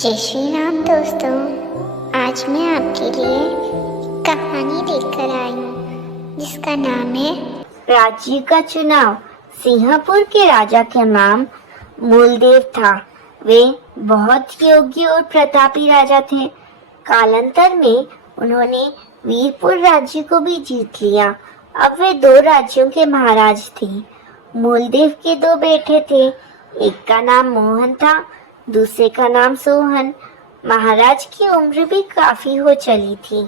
जय श्री राम दोस्तों। आज मैं आपके लिए कहानी लेकर आई हूँ जिसका नाम है राज्य का चुनाव। सिंहपुर के राजा का नाम मूलदेव था। वे बहुत योग्य और प्रतापी राजा थे। कालांतर में उन्होंने वीरपुर राज्य को भी जीत लिया। अब वे दो राज्यों के महाराज थे। मूलदेव के दो बेटे थे, एक का नाम मोहन था, दूसरे का नाम सोहन। महाराज की उम्र भी काफी हो चली थी।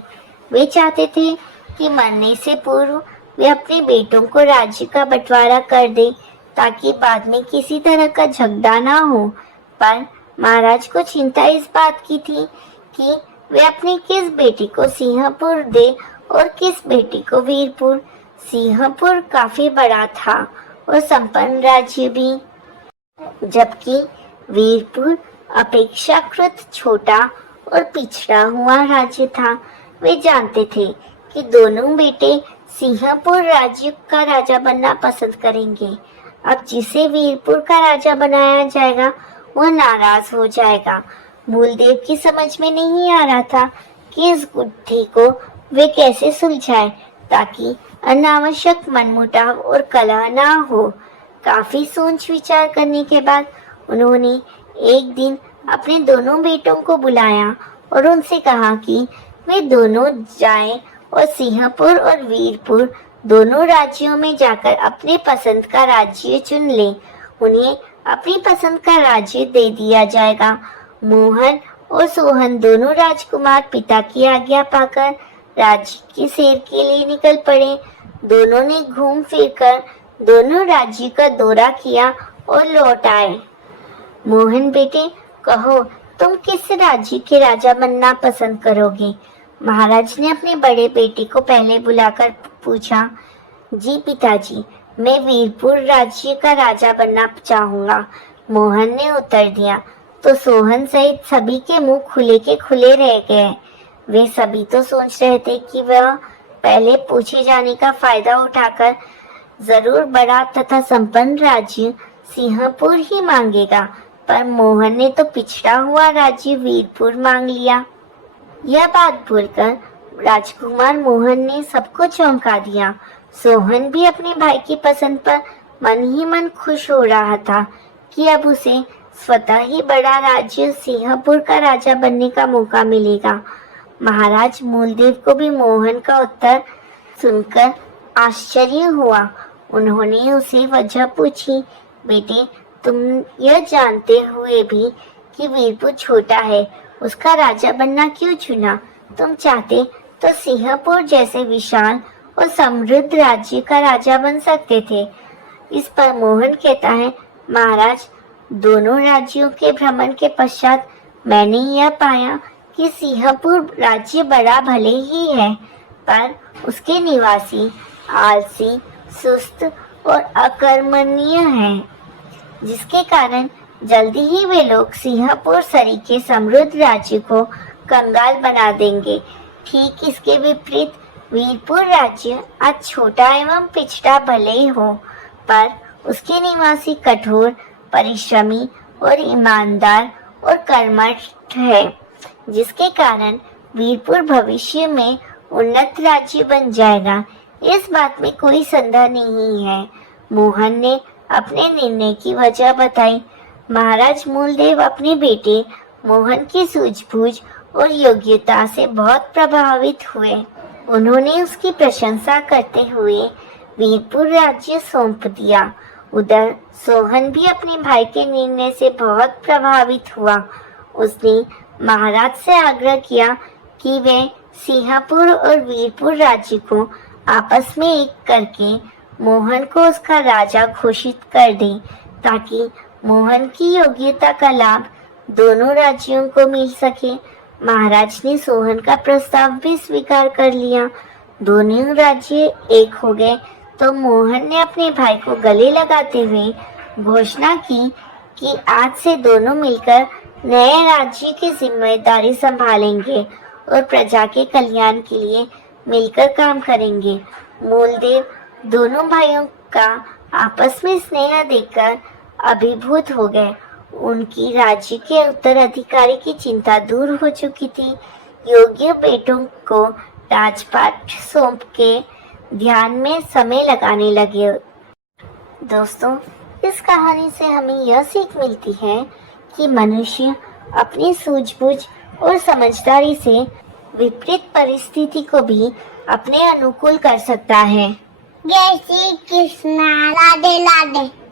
वे चाहते थे कि मरने से पूर्व वे अपने बेटों को राज्य का बंटवारा कर दे ताकि बाद में किसी तरह का झगड़ा ना हो। पर महाराज को चिंता इस बात की थी कि वे अपनी किस बेटी को सिंहपुर दे और किस बेटी को वीरपुर। सिंहपुर काफी बड़ा था और संपन्न राज्य भी, जबकि वीरपुर अपेक्षाकृत छोटा और पिछड़ा हुआ राज्य था। वे जानते थे कि दोनों बेटे सिंहपुर राज्य का राजा बनना पसंद करेंगे। अब जिसे वीरपुर का राजा बनाया जाएगा वह नाराज हो जाएगा। मूलदेव की समझ में नहीं आ रहा था कि इस गुत्थी को वे कैसे सुलझाए ताकि अनावश्यक मनमुटाव और कलह ना हो। काफी सोच विचार करने के बाद उन्होंने एक दिन अपने दोनों बेटों को बुलाया और उनसे कहा कि वे दोनों जाएं और सिंहपुर और वीरपुर दोनों राज्यों में जाकर अपने पसंद का राज्य चुन लें। उन्हें अपनी पसंद का राज्य दे दिया जाएगा। मोहन और सोहन दोनों राजकुमार पिता की आज्ञा पाकर राज्य की सैर के लिए निकल पड़े। दोनों ने घूम फिरकर दोनों राज्य का दौरा किया और लौट आए। मोहन बेटे, कहो तुम किस राज्य के राजा बनना पसंद करोगे? महाराज ने अपने बड़े बेटे को पहले बुलाकर पूछा। जी पिताजी, मैं वीरपुर राज्य का राजा बनना चाहूंगा, मोहन ने उत्तर दिया। तो सोहन सहित सभी के मुंह खुले के खुले रह गए। वे सभी तो सोच रहे थे कि वह पहले पूछे जाने का फायदा उठाकर जरूर बड़ा तथा संपन्न राज्य सिंहपुर ही मांगेगा, पर मोहन ने तो पिछड़ा हुआ राज्य वीरपुर मांग लिया। यह बात भूलकर राजकुमार मोहन ने सबको चौंका दिया। सोहन भी अपने भाई की पसंद पर मन ही मन खुश हो रहा था कि अब उसे स्वतः ही बड़ा राज्य सिंहपुर का राजा बनने का मौका मिलेगा। महाराज मूलदेव को भी मोहन का उत्तर सुनकर आश्चर्य हुआ। उन्होंने उसे वजह पूछी। बेटे, तुम यह जानते हुए भी कि वीरपुर छोटा है, उसका राजा बनना क्यों चुना? तुम चाहते तो सिंहपुर जैसे विशाल और समृद्ध राज्य का राजा बन सकते थे। इस पर मोहन कहता है, महाराज, दोनों राज्यों के भ्रमण के पश्चात मैंने यह पाया कि सिंहपुर राज्य बड़ा भले ही है, पर उसके निवासी आलसी, सुस्त और अकर्मण्य हैं, जिसके कारण जल्दी ही वे लोग सिंहपुर सरीखे समृद्ध राज्य को कंगाल बना देंगे। ठीक इसके विपरीत वीरपुर राज्य आज छोटा एवं पिछड़ा भले ही हो, पर उसके निवासी कठोर, परिश्रमी और ईमानदार और कर्मठ है, जिसके कारण वीरपुर भविष्य में उन्नत राज्य बन जाएगा। इस बात में कोई संदेह नहीं है। मोहन ने अपने निर्णय की वजह बताई। महाराज मूलदेव अपने बेटे मोहन की सूझबूझ और योग्यता से बहुत प्रभावित हुए। उन्होंने उसकी प्रशंसा करते हुए वीरपुर राज्य सौंप दिया। उधर सोहन भी अपने भाई के निर्णय से बहुत प्रभावित हुआ। उसने महाराज से आग्रह किया कि वे सिंहपुर और वीरपुर राज्य को आपस में एक करके मोहन को उसका राजा घोषित कर दे, ताकि मोहन की योग्यता का लाभ दोनों राज्यों को मिल सके। महाराज ने सोहन का प्रस्ताव भी स्वीकार कर लिया। दोनों राज्य एक हो गए तो मोहन ने अपने भाई को गले लगाते हुए घोषणा की कि आज से दोनों मिलकर नए राज्य की जिम्मेदारी संभालेंगे और प्रजा के कल्याण के लिए मिलकर काम करेंगे। मूलदेव दोनों भाइयों का आपस में स्नेह देखकर अभिभूत हो गए। उनकी राज्य के उत्तराधिकारी की चिंता दूर हो चुकी थी। योग्य बेटों को राजपाट सौंप के ध्यान में समय लगाने लगे। दोस्तों, इस कहानी से हमें यह सीख मिलती है कि मनुष्य अपनी सूझबूझ और समझदारी से विपरीत परिस्थिति को भी अपने अनुकूल कर सकता है। जय श्री कृष्णा, राधे राधे।